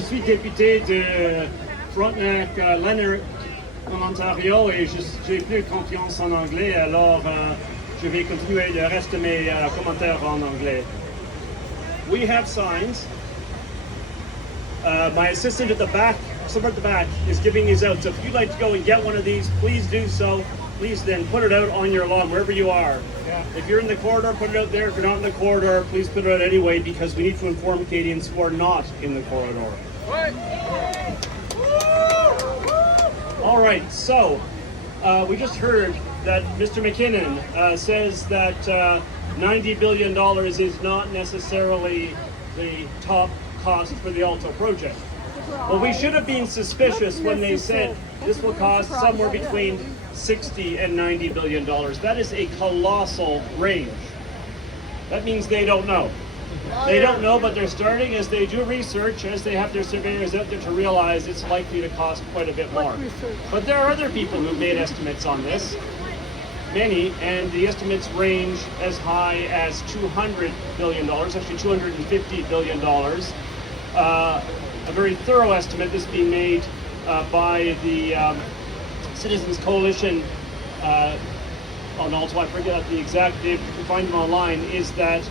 Je suis député de Frontenac-Lanark en Ontario et j'ai plus confiance en anglais, alors je vais continuer le reste de mes commentaires en anglais. We have signs. My assistant at the back, somewhere at the back, is giving these out. So if you'd like to go and get one of these, please do so. Please then put it out on your lawn, wherever you are. Yeah. If you're in the corridor, put it out there. If you're not in the corridor, please put it out anyway, because we need to inform Acadians who are not in the corridor. Right. All right, so we just heard that Mr. McKinnon says that $90 billion is not necessarily the top cost for the Alto project. Well, we should have been suspicious when they said this will cost somewhere between $60 and $90 billion. That is a colossal range. That means they don't know. They don't know, but they're starting, as they do research, as they have their surveyors out there, to realize it's likely to cost quite a bit more. But there are other people who've made estimates on this, many, and the estimates range as high as $200 billion, actually $250 billion. A very thorough estimate, this being made by the Citizens Coalition on Alto, I forget the exact date, you can find them online, is that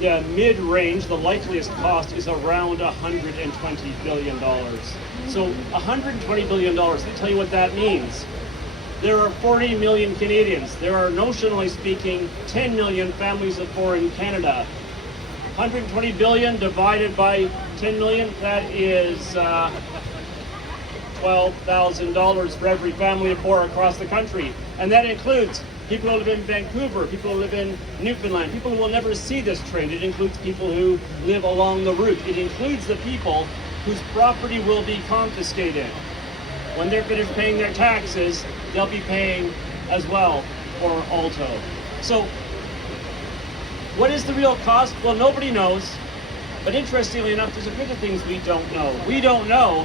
the mid-range, the likeliest cost is around $120 billion. So $120 billion, let me tell you what that means. There are 40 million Canadians. There are, notionally speaking, 10 million families of four in Canada. 120 billion divided by 10 million, that is $12,000 for every family of four across the country. And that includes people who live in Vancouver, people who live in Newfoundland, people who will never see this train. It includes people who live along the route. It includes the people whose property will be confiscated. When they're finished paying their taxes, they'll be paying as well for Alto. So what is the real cost? Well, nobody knows. But interestingly enough, there's a bit of things we don't know. We don't know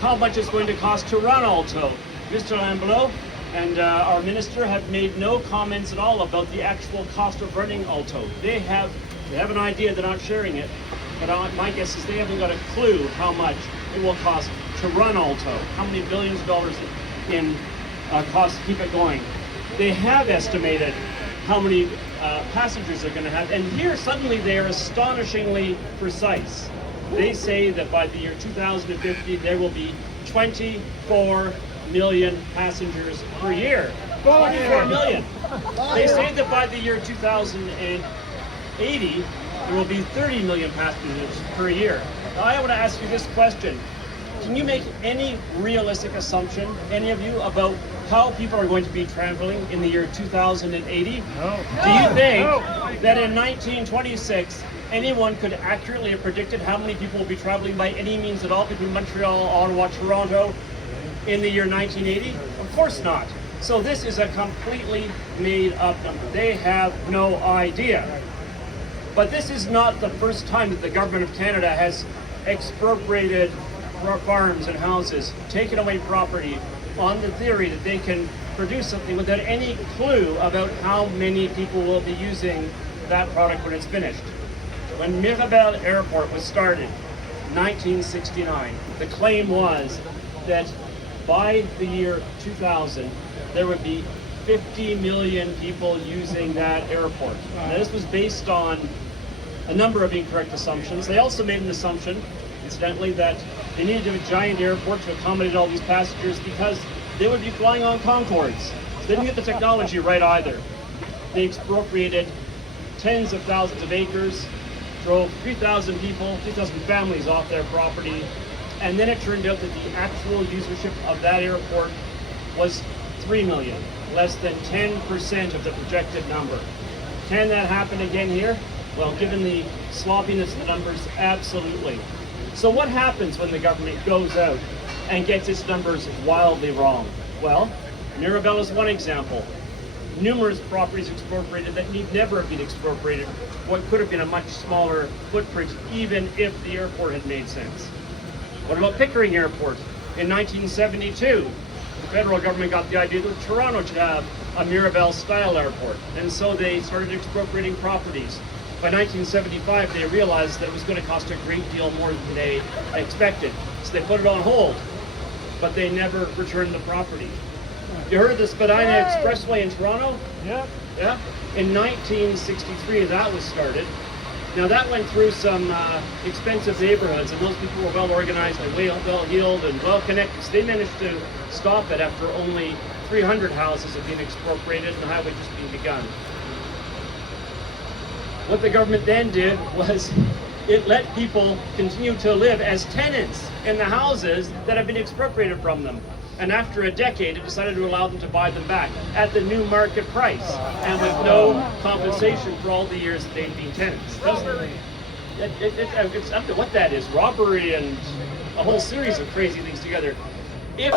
how much it's going to cost to run Alto. Mr. Lamblot and our minister have made no comments at all about the actual cost of running Alto. They have an idea, they're not sharing it, but my guess is they haven't got a clue how much it will cost to run Alto, how many billions of dollars in cost to keep it going. They have estimated how many passengers they're going to have, and here suddenly they are astonishingly precise. They say that by the year 2050 there will be 24 million passengers per year. 24 million. They say that by the year 2080 there will be 30 million passengers per year. Now I want to ask you this question. Can you make any realistic assumption, any of you, about how people are going to be traveling in the year 2080? No. Do you think that in 1926 anyone could accurately have predicted how many people will be traveling by any means at all between Montreal, Ottawa, Toronto in the year 1980? Of course not. So this is a completely made up number. They have no idea. But this is not the first time that the government of Canada has expropriated farms and houses, taken away property on the theory that they can produce something without any clue about how many people will be using that product when it's finished. When Mirabel Airport was started in 1969, the claim was that by the year 2000, there would be 50 million people using that airport. Now, this was based on a number of incorrect assumptions. They also made an assumption, incidentally, that they needed a giant airport to accommodate all these passengers because they would be flying on Concords. So they didn't get the technology right either. They expropriated tens of thousands of acres, drove 3,000 people, 3,000 families off their property, and then it turned out that the actual usership of that airport was 3 million, less than 10% of the projected number. Can that happen again here? Well, given the sloppiness of the numbers, absolutely. So what happens when the government goes out and gets its numbers wildly wrong? Well, Mirabel is one example. Numerous properties expropriated that need never have been expropriated. What could have been a much smaller footprint, even if the airport had made sense. What about Pickering Airport? In 1972, the federal government got the idea that Toronto should have a Mirabel-style airport, and so they started expropriating properties. By 1975, they realized that it was going to cost a great deal more than they expected. So they put it on hold, but they never returned the property. You heard of the Spadina Expressway in Toronto? Yeah. Yeah. In 1963, that was started. Now that went through some expensive neighborhoods, and those people were well organized and well heeled and well connected. So they managed to stop it after only 300 houses had been expropriated and the highway just being begun. What the government then did was it let people continue to live as tenants in the houses that have been expropriated from them. And after a decade, it decided to allow them to buy them back at the new market price and with no compensation for all the years that they'd been tenants. It's up to what that is, robbery and a whole series of crazy things together. If